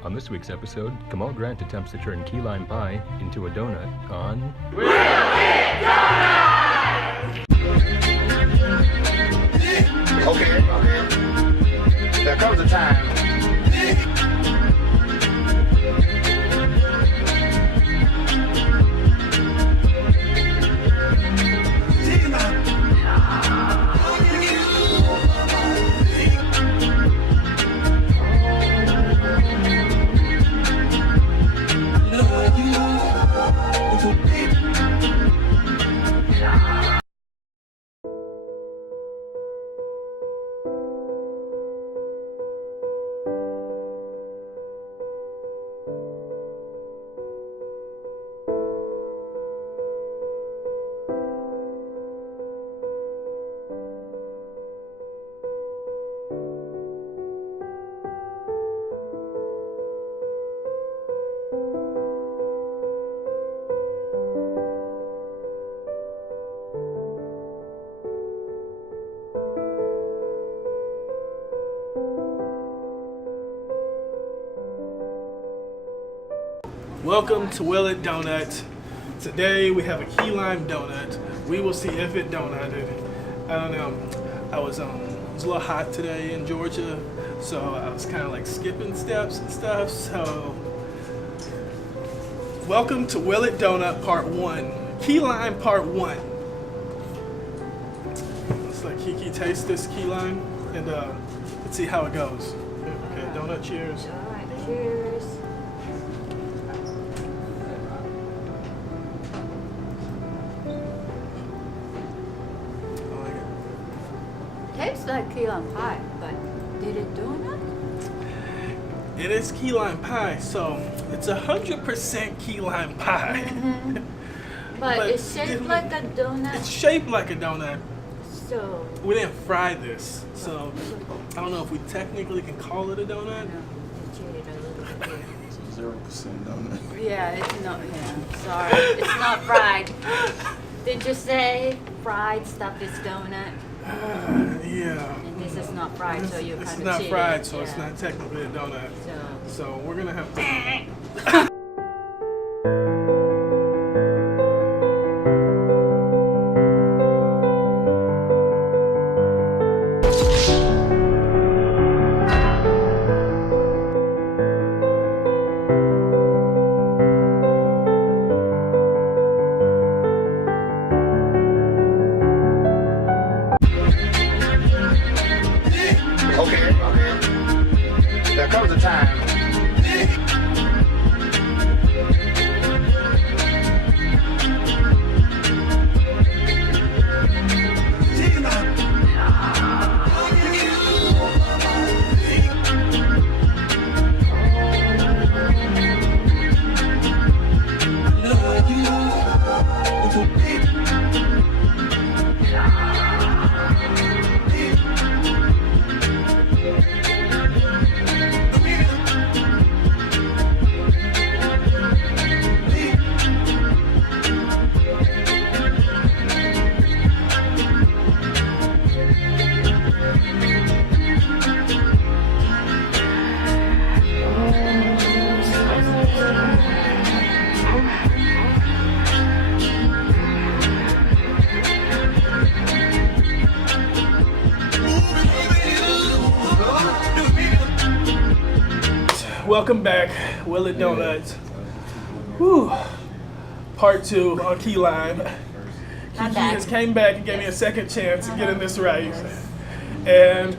On this week's episode, Kamal Grant attempts to turn key lime pie into a donut on... Okay. There comes a time. Welcome to Will It Doughnut. Today we have a key lime donut. We will see if it donutted. I don't know. It was a little hot today in Georgia, so I was kind of like skipping steps and stuff. So welcome to Will It Doughnut Part 1. Key lime Part 1. Let's let Kiki taste this key lime and let's see how it goes. Okay, donut cheers. All right, cheers. Tastes like key lime pie, but did it donut? It is key lime pie, so it's 100% key lime pie. But it's shaped like a donut. It's shaped like a donut. So We didn't fry this, so I don't know if we technically can call it a donut. you cheated a little bit. 0% donut. Yeah, it's not. Yeah, sorry, it's not fried. Did you say fried stuff is donut? Yeah. And this is not fried, so you It's kind of not cheated. fried, so it's yeah. not technically a donut. So So we're gonna have to. Okay. There comes a time. Welcome back, Will It Donuts. Whew. Part 2 on key lime. Kiki has came back and gave me a second chance at getting this right. And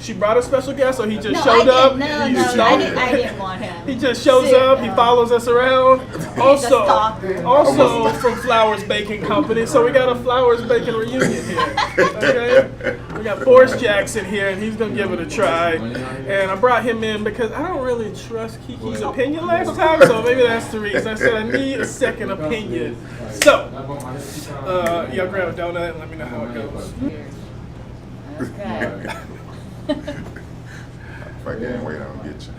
she brought a special guest, so he just showed up. I didn't want him. He just shows up, he follows us around. Also from Flowers Baking Company. So we got a Flowers Baking reunion here. Okay? We got Forrest Jackson here, and he's gonna give it a try. And I brought him in because I don't really trust Kiki's opinion last time, so maybe that's the reason. I said I need a second opinion. So, y'all grab a donut and let me know how it goes. Okay. If I gain weight, I'll get you.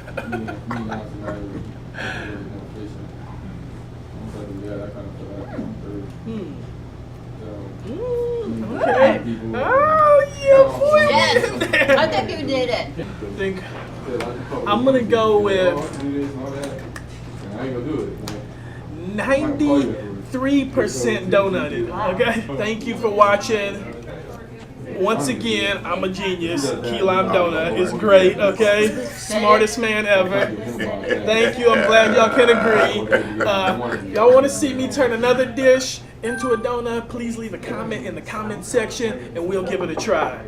Okay. Oh, yeah, boy. Yes, I think you did it. I think I'm gonna go with 93% donutted. Okay. Thank you for watching. Once again, I'm a genius. Key lime donut is great. Okay. Smartest man ever. Thank you. I'm glad y'all can agree. Y'all want to see me turn another dish into a donut? Please leave a comment in the comment section, and we'll give it a try.